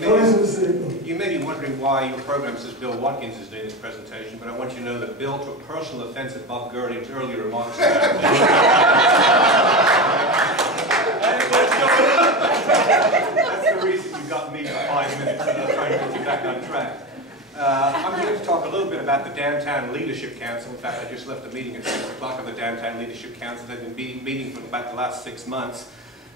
you may be wondering why your program says Bill Watkins is doing this presentation, but I want you to know that Bill took personal offense at Bob Girding's earlier remarks about That's the reason you got me for 5 minutes, and I'm trying to get you back on track. I'm here to talk a little bit about the Downtown Leadership Council. In fact, I just left a meeting at 6 o'clock of the Downtown Leadership Council. They've been meeting for about the last 6 months.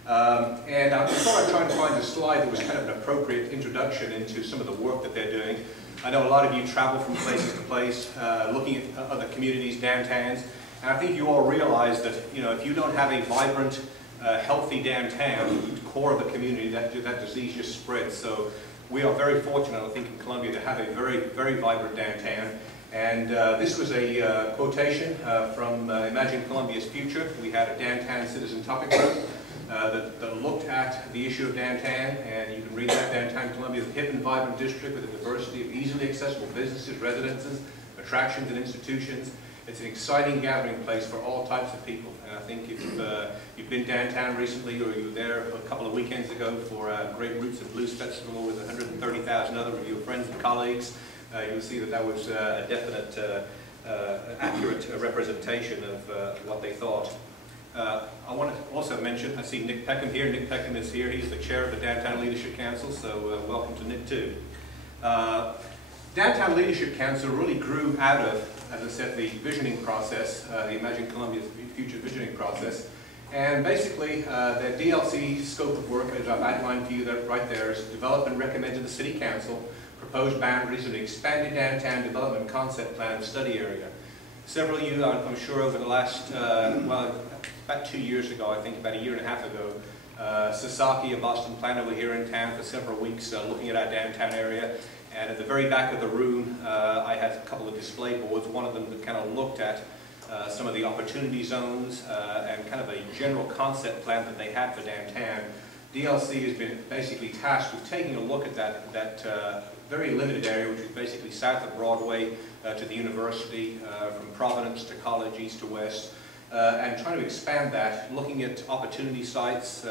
And I thought I'd try and find a slide that was kind of an appropriate introduction into some of the work that they're doing. I know a lot of you travel from places to place, looking at other communities, downtowns, and I think you all realize that, you know, if you don't have a vibrant, healthy downtown, the core of the community, that disease just spreads. So we are very fortunate, I think, in Columbia to have a very, very vibrant downtown. And this was a quotation from Imagine Columbia's Future. We had a downtown citizen topic group that looked at the issue of downtown, and you can read that. Downtown Columbia is a hip and vibrant district with a diversity of easily accessible businesses, residences, attractions, and institutions. It's an exciting gathering place for all types of people. And I think if you've been downtown recently, or you were there a couple of weekends ago for a Great Roots and Blues Festival with 130,000 other of your friends and colleagues, you'll see that that was a definite, accurate representation of what they thought. I want to also mention, I see Nick Peckham here. Nick Peckham is here. He's the chair of the Downtown Leadership Council, so welcome to Nick too. Downtown Leadership Council really grew out of, as I said, the visioning process, the Imagine Columbia's Future visioning process. And basically, the DLC scope of work, as I've outlined for you right there, is to develop and recommend to the City Council proposed boundaries of an expanded downtown development concept plan and study area. Several of you, I'm sure, over the last, well, about 2 years ago, I think about a year and a half ago, Sasaki, a Boston planner, were here in town for several weeks looking at our downtown area. And at the very back of the room, I had a couple of display boards, one of them that kind of looked at some of the opportunity zones and kind of a general concept plan that they had for downtown. DLC has been basically tasked with taking a look at that very limited area, which is basically south of Broadway to the university, from Providence to College, east to west, and trying to expand that, looking at opportunity sites,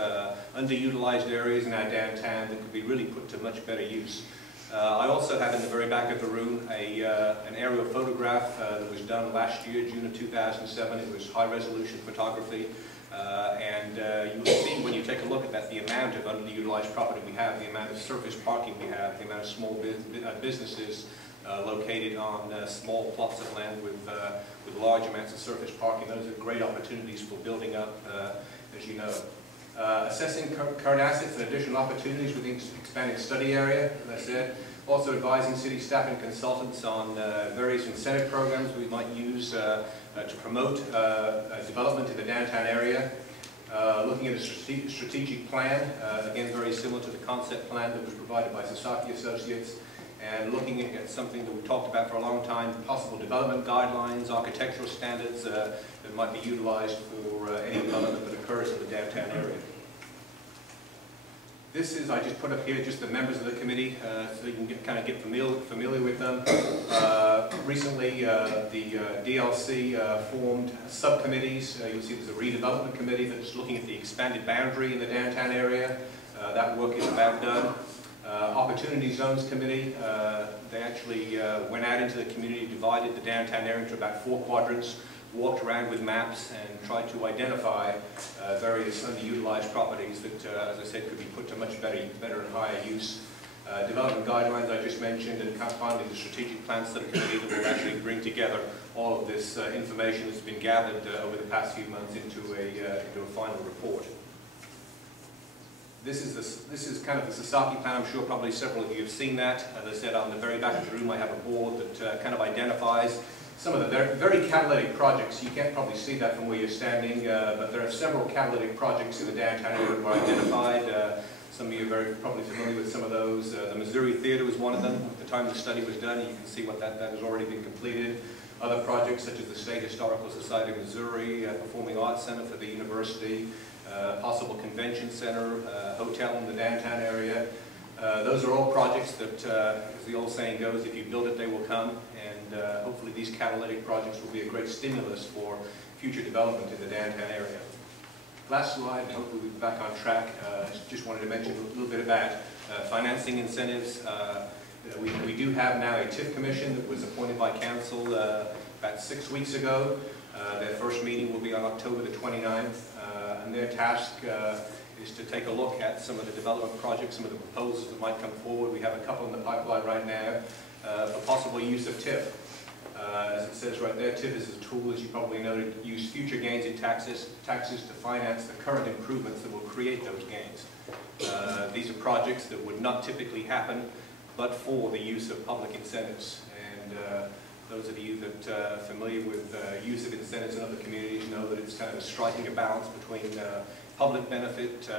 underutilized areas in our downtown that could be really put to much better use. I also have in the very back of the room an aerial photograph that was done last year, June of 2007. It was high-resolution photography. You will see when you take a look at that the amount of underutilized property we have, the amount of surface parking we have, the amount of small businesses located on small plots of land with large amounts of surface parking. Those are great opportunities for building up, as you know. Assessing current assets and additional opportunities within expanding study area, as I said. Also advising city staff and consultants on various incentive programs we might use to promote development in the downtown area. Looking at a strategic plan, again very similar to the concept plan that was provided by Sasaki Associates, and looking at something that we've talked about for a long time, possible development guidelines, architectural standards that might be utilized for any development that occurs in the downtown area. This is, I just put up here just the members of the committee so you can kind of get familiar with them. Recently, the DLC formed subcommittees. You'll see there's a redevelopment committee that's looking at the expanded boundary in the downtown area. That work is about done. Opportunity Zones Committee, they actually went out into the community, divided the downtown area into about 4 quadrants, walked around with maps and tried to identify various underutilized properties that, as I said, could be put to much better and higher use. Development guidelines I just mentioned, and finally the strategic plan subcommittee that will actually bring together all of this information that's been gathered over the past few months into a final report. This is kind of the Sasaki plan. I'm sure probably several of you have seen that. As I said, on the very back of the room I have a board that kind of identifies some of the very catalytic projects. You can't probably see that from where you're standing, but there are several catalytic projects in the downtown area that were identified. Some of you are probably familiar with some of those. The Missouri Theater was one of them. At the time the study was done, you can see what that has already been completed. Other projects such as the State Historical Society of Missouri, Performing Arts Center for the university, possible convention center, hotel in the downtown area. Those are all projects that, as the old saying goes, if you build it, they will come. And hopefully these catalytic projects will be a great stimulus for future development in the downtown area. Last slide, and hopefully we'll be back on track. Just wanted to mention a little bit about financing incentives. We do have now a TIF commission that was appointed by council about 6 weeks ago. Their first meeting will be on October the 29th, and their task is to take a look at some of the development projects, some of the proposals that might come forward. We have a couple in the pipeline right now for possible use of TIF. As it says right there, TIF is a tool, as you probably know, to use future gains in taxes to finance the current improvements that will create those gains. These are projects that would not typically happen but for the use of public incentives. And those of you that are familiar with use of incentives in other communities know that it's kind of striking a balance between public benefit,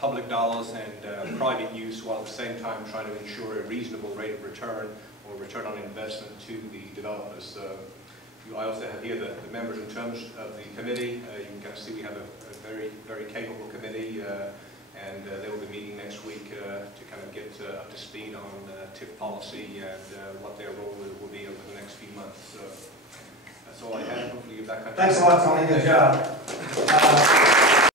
public dollars, and private use, while at the same time trying to ensure a reasonable rate of return or return on investment to the developers. I also have here the members in terms of the committee. You can kind of see we have a very, very capable committee, and they will be meeting next week to kind of get up to speed on TIF policy and what their role will be over the next few months. So that's all I have. Hopefully you're back on. Thanks a lot, Tony. Good job.